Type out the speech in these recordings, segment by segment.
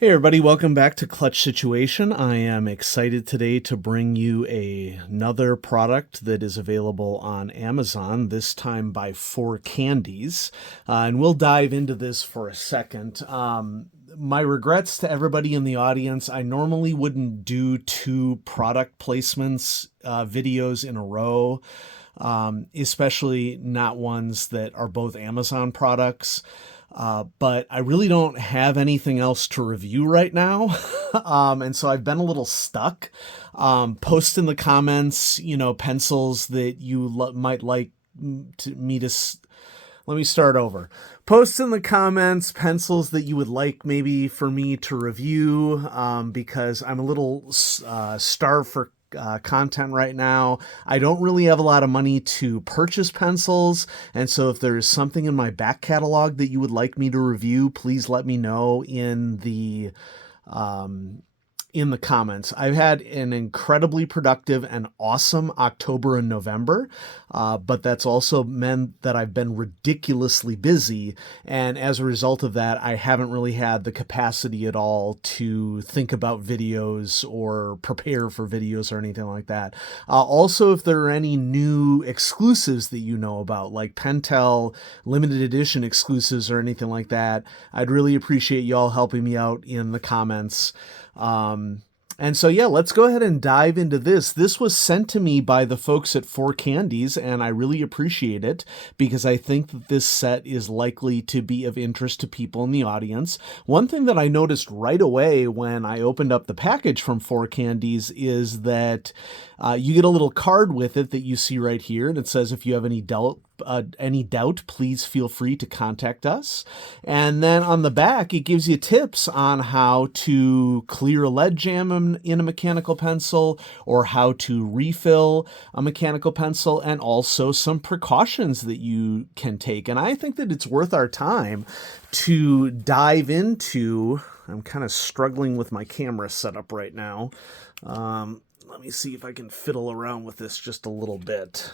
Hey everybody, welcome back to Clutch Situation. I am excited today to bring you another product that is available on Amazon, this time by For Candies. And we'll dive into this for a second. My regrets to everybody in the audience. I normally wouldn't do two product placements videos in a row, especially not ones that are both Amazon products. But I really don't have anything else to review right now. And so I've been a little stuck. Post in the comments, pencils that you might like me to. Let me start over. Post in the comments pencils that you would like maybe for me to review, because I'm a little starved for content right now. I don't really have a lot of money to purchase pencils, and so if there's something in my back catalog that you would like me to review, please let me know in the comments. I've had an incredibly productive and awesome October and November, but that's also meant that I've been ridiculously busy, and as a result of that, I haven't really had the capacity at all to think about videos or prepare for videos or anything like that. Also, if there are any new exclusives that you know about, like Pentel limited edition exclusives or anything like that, I'd really appreciate y'all helping me out in the comments. And so, yeah, let's go ahead and dive into this. This was sent to me by the folks at For Candies, and I really appreciate it because I think that this set is likely to be of interest to people in the audience. One thing that I noticed right away when I opened up the package from For Candies is that you get a little card with it that you see right here, and it says if you have any doubt, please feel free to contact us. And then on the back, it gives you tips on how to clear a lead jam in a mechanical pencil, or how to refill a mechanical pencil, and also some precautions that you can take. And I think that it's worth our time to dive into. I'm kind of struggling with my camera setup right now. Let me see if I can fiddle around with this just a little bit.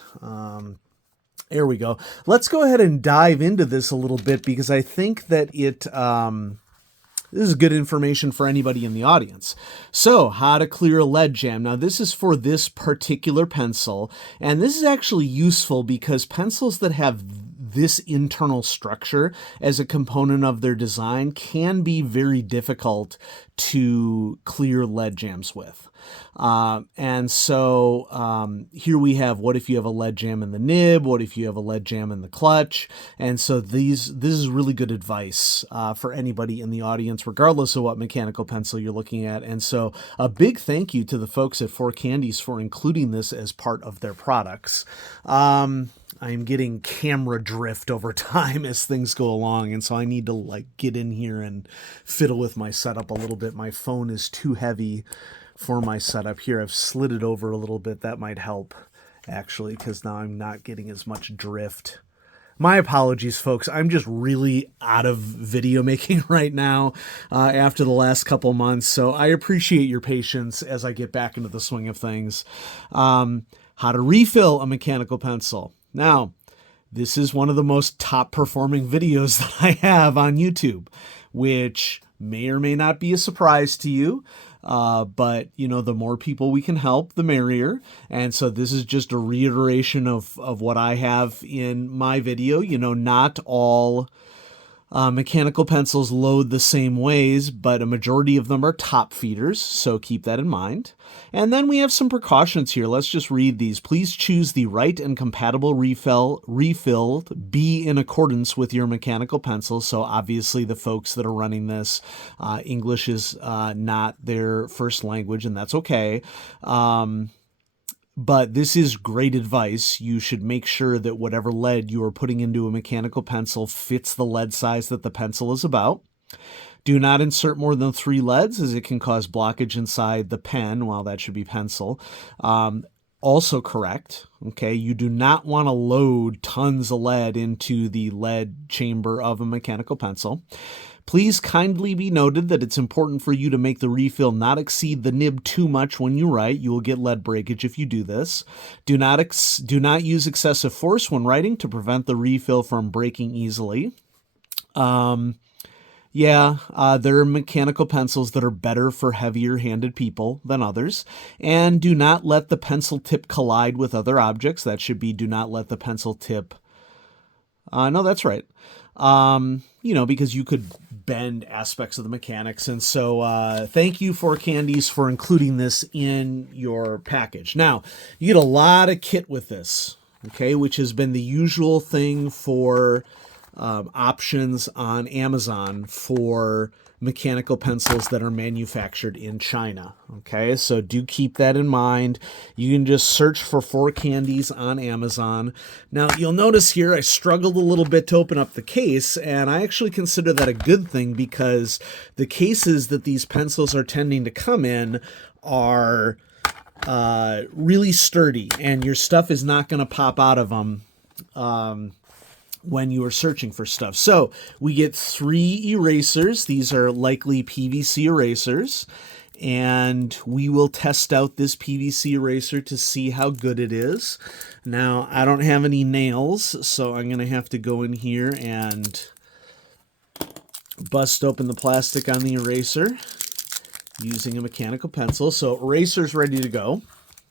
There we go. Let's go ahead and dive into this a little bit because I think that this is good information for anybody in the audience. So, how to clear a lead jam. Now, this is for this particular pencil, and this is actually useful because pencils that have this internal structure as a component of their design can be very difficult to clear lead jams with. And so here we have, what if you have a lead jam in the nib? What if you have a lead jam in the clutch? And so this is really good advice for anybody in the audience, regardless of what mechanical pencil you're looking at. And so a big thank you to the folks at For Candies for including this as part of their products. I'm getting camera drift over time as things go along, and so I need to get in here and fiddle with my setup a little bit. My phone is too heavy for my setup here. I've slid it over a little bit. That might help, actually, because now I'm not getting as much drift. My apologies, folks. I'm just really out of video making right now after the last couple months, so I appreciate your patience as I get back into the swing of things. How to refill a mechanical pencil. Now, this is one of the most top performing videos that I have on YouTube, which may or may not be a surprise to you. But the more people we can help, the merrier. And so this is just a reiteration of what I have in my video. Not all mechanical pencils load the same ways, but a majority of them are top feeders, so keep that in mind. And then we have some precautions here. Let's just read these. Please choose the right and compatible refill. Be in accordance with your mechanical pencil. So obviously the folks that are running this, English is not their first language, and that's okay. But this is great advice. You should make sure that whatever lead you are putting into a mechanical pencil fits the lead size that the pencil is about. Do not insert more than 3 leads, as it can cause blockage inside the pen. Well, that should be pencil. Also correct, okay? You do not want to load tons of lead into the lead chamber of a mechanical pencil. Please kindly be noted that it's important for you to make the refill not exceed the nib too much when you write. You will get lead breakage if you do this. Do not use excessive force when writing to prevent the refill from breaking easily. Yeah, there are mechanical pencils that are better for heavier handed people than others. And do not let the pencil tip collide with other objects. That should be do not let the pencil tip. No, that's right. Because you could bend aspects of the mechanics. And so thank you for Candies for including this in your package. Now, you get a lot of kit with this, okay, which has been the usual thing for options on Amazon for mechanical pencils that are manufactured in China. Okay, so do keep that in mind. You can just search for 4Candies on Amazon. Now, you'll notice here I struggled a little bit to open up the case, and I actually consider that a good thing because the cases that these pencils are tending to come in are really sturdy, and your stuff is not going to pop out of them when you are searching for stuff. So we get 3 erasers. These are likely PVC erasers. And we will test out this PVC eraser to see how good it is. Now, I don't have any nails, so I'm going to have to go in here and bust open the plastic on the eraser using a mechanical pencil. So eraser's ready to go.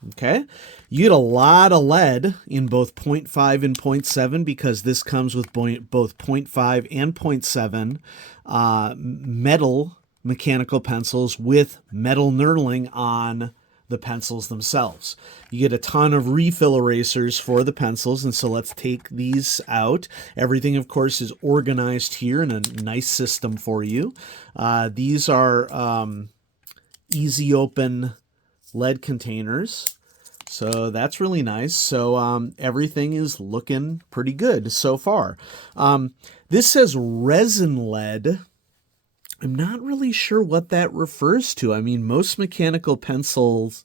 Okay, you get a lot of lead in both 0.5 and 0.7 because this comes with both 0.5 and 0.7 metal mechanical pencils with metal knurling on the pencils themselves. You get a ton of refill erasers for the pencils, and so let's take these out. Everything, of course, is organized here in a nice system for you. These are easy open lead containers. So that's really nice. So everything is looking pretty good so far. This says resin lead. I'm not really sure what that refers to. I mean, most mechanical pencils,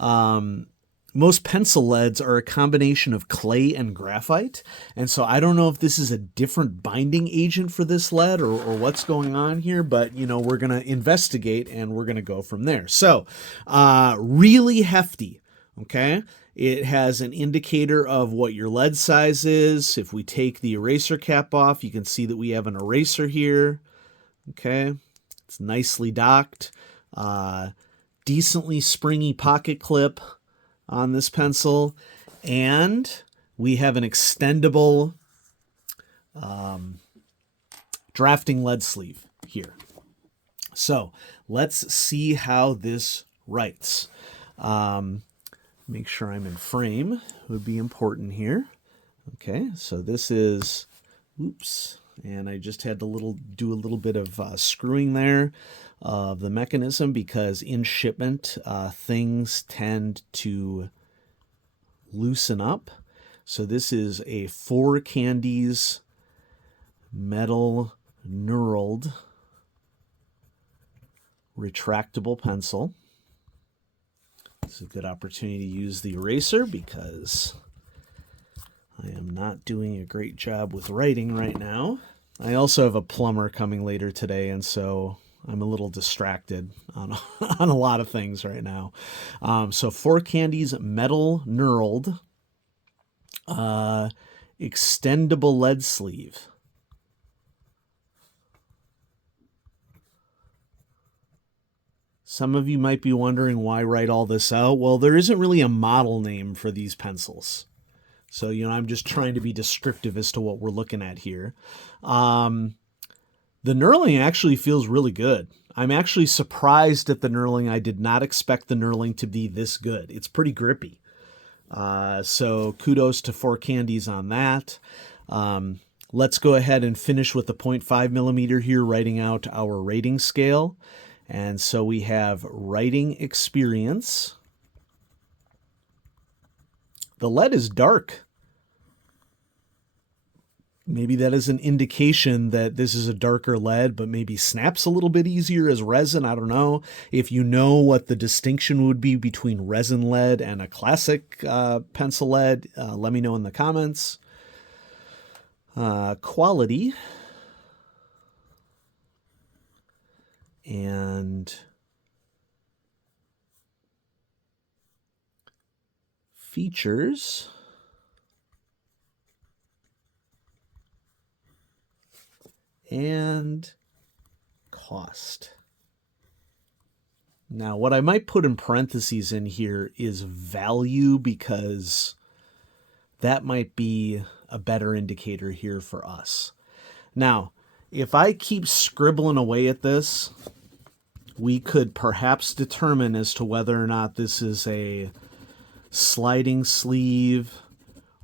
most pencil leads are a combination of clay and graphite. And so I don't know if this is a different binding agent for this lead or what's going on here, but, we're going to investigate and we're going to go from there. So really hefty. Okay, it has an indicator of what your lead size is. If we take the eraser cap off, you can see that we have an eraser here. Okay, it's nicely docked. Decently springy pocket clip on this pencil. And we have an extendable drafting lead sleeve here. So let's see how this writes. Make sure I'm in frame would be important here. Okay, so this is, oops, and I just had to do a little bit of screwing there of the mechanism because in shipment things tend to loosen up. So this is a 4Candies metal knurled retractable pencil. It's a good opportunity to use the eraser because I am not doing a great job with writing right now. I also have a plumber coming later today, and so I'm a little distracted on on a lot of things right now. So 4Candies metal knurled extendable lead sleeve. Some of you might be wondering why write all this out. Well, there isn't really a model name for these pencils. So, I'm just trying to be descriptive as to what we're looking at here. The knurling actually feels really good. I'm actually surprised at the knurling. I did not expect the knurling to be this good. It's pretty grippy. So kudos to 4Candies on that. Let's go ahead and finish with the 0.5 millimeter here, writing out our rating scale. And so we have writing experience. The lead is dark. Maybe that is an indication that this is a darker lead, but maybe snaps a little bit easier as resin. I don't know. If you know what the distinction would be between resin lead and a classic pencil lead, let me know in the comments. Quality. And features. And cost. Now, what I might put in parentheses in here is value, because that might be a better indicator here for us. Now, if I keep scribbling away at this, we could perhaps determine as to whether or not this is a sliding sleeve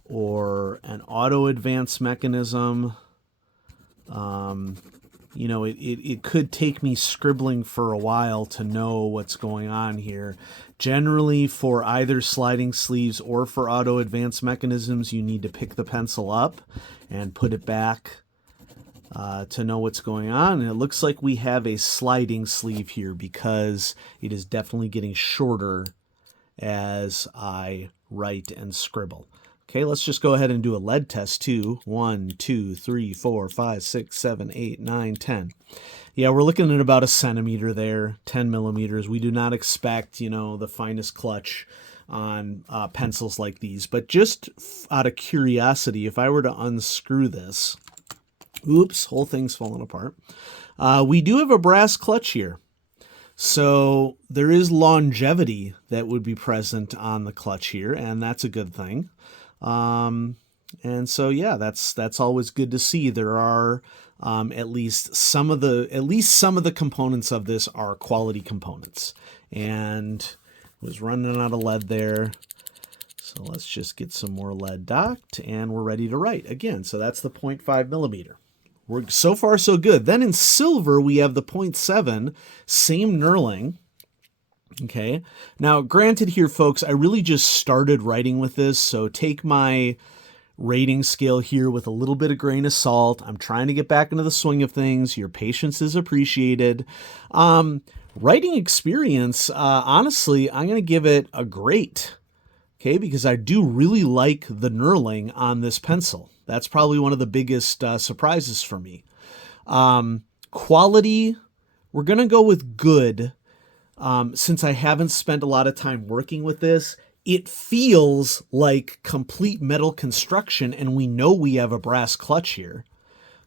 or an auto advance mechanism. You know, it could take me scribbling for a while to know what's going on here. Generally, for either sliding sleeves or for auto advance mechanisms, you need to pick the pencil up and put it back to know what's going on. And it looks like we have a sliding sleeve here, because it is definitely getting shorter as I write and scribble. Okay, let's just go ahead and do a lead test too. 1, 2, 3, 4, 5, 6, 7, 8, 9, 10. Yeah, we're looking at about a centimeter there, 10 millimeters. We do not expect, you know, the finest clutch on pencils like these. But just out of curiosity, if I were to unscrew this, oops, whole thing's falling apart. We do have a brass clutch here. So there is longevity that would be present on the clutch here, and that's a good thing. And so, yeah, that's always good to see. There are at least some of the components of this are quality components. And was running out of lead there. So let's just get some more lead docked, and we're ready to write again. So that's the 0.5 millimeter. We're so far so good. Then in silver, we have the 0.7, same knurling. Okay. Now, granted here, folks, I really just started writing with this, so take my rating scale here with a little bit of grain of salt. I'm trying to get back into the swing of things. Your patience is appreciated. Writing experience, honestly, I'm going to give it a great. Okay, because I do really like the knurling on this pencil. That's probably one of the biggest surprises for me. Quality, we're going to go with good. Since I haven't spent a lot of time working with this, it feels like complete metal construction, and we know we have a brass clutch here.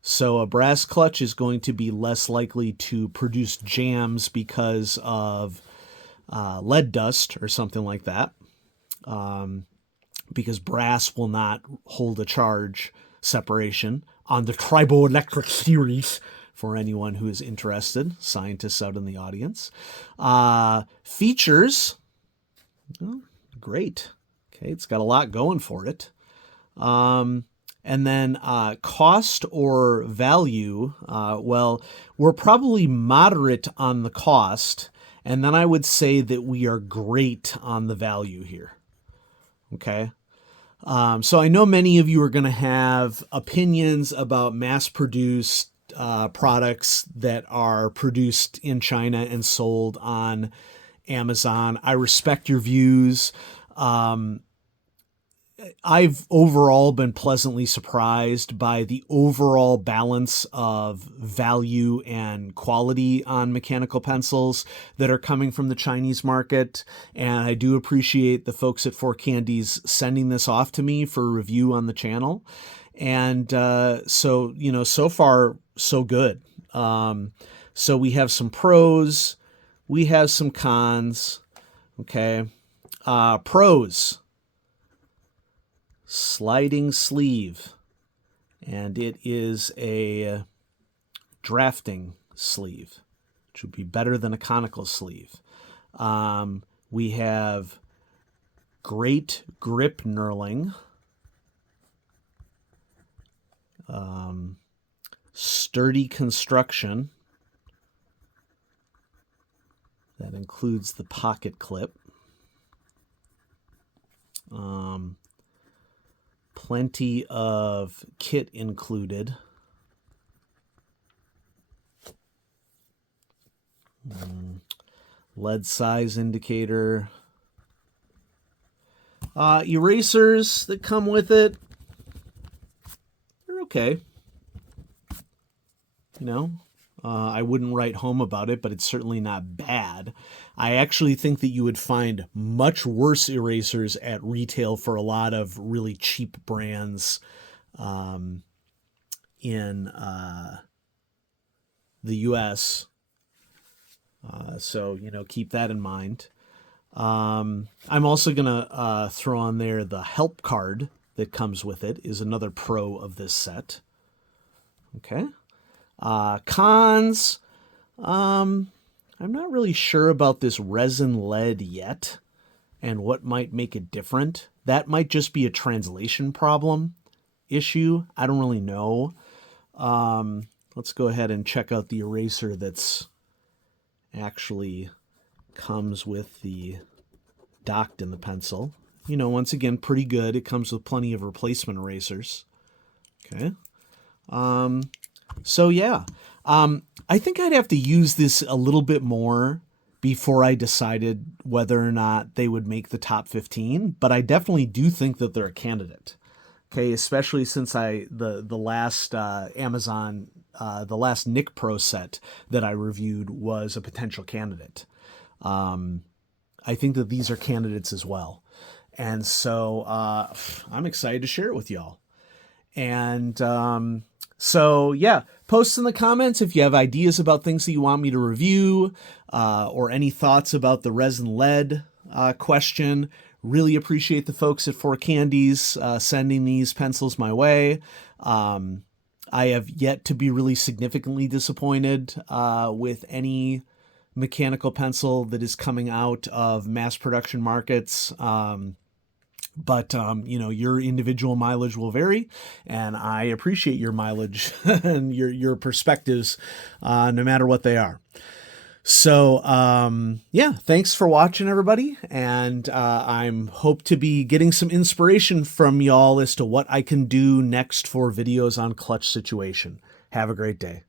So a brass clutch is going to be less likely to produce jams because of lead dust or something like that. Because brass will not hold a charge separation on the triboelectric series, for anyone who is interested, scientists out in the audience. Features, well, great. Okay, it's got a lot going for it. And then cost or value, well, we're probably moderate on the cost, and then I would say that we are great on the value here. Okay. So I know many of you are going to have opinions about mass-produced products that are produced in China and sold on Amazon. I respect your views. I've overall been pleasantly surprised by the overall balance of value and quality on mechanical pencils that are coming from the Chinese market. And I do appreciate the folks at Candies sending this off to me for review on the channel. And so, you know, so far, so good. So we have some pros, we have some cons. Okay. Pros. Sliding sleeve, and it is a drafting sleeve, which would be better than a conical sleeve. We have great grip knurling, sturdy construction. That includes the pocket clip. Plenty of kit included. Lead size indicator. Erasers that come with it, they're okay. You know, I wouldn't write home about it, but it's certainly not bad. I actually think that you would find much worse erasers at retail for a lot of really cheap brands in the US So, keep that in mind. I'm also going to throw on there the help card that comes with it is another pro of this set. Okay. Cons. I'm not really sure about this resin lead yet and what might make it different. That might just be a translation problem issue. I don't really know. Let's go ahead and check out the eraser that's actually comes with the docked in the pencil. Once again, pretty good. It comes with plenty of replacement erasers. Okay. So yeah, I think I'd have to use this a little bit more before I decided whether or not they would make the top 15, but I definitely do think that they're a candidate. Okay, especially since the last Amazon, the last Nick Pro set that I reviewed was a potential candidate. I think that these are candidates as well. And so I'm excited to share it with y'all. And so, yeah, post in the comments if you have ideas about things that you want me to review or any thoughts about the resin lead question. Really appreciate the folks at 4Candies sending these pencils my way. I have yet to be really significantly disappointed with any mechanical pencil that is coming out of mass production markets. But your individual mileage will vary, and I appreciate your mileage and your perspectives, no matter what they are. So, yeah, thanks for watching, everybody. And I'm hope to be getting some inspiration from y'all as to what I can do next for videos on clutch situation. Have a great day.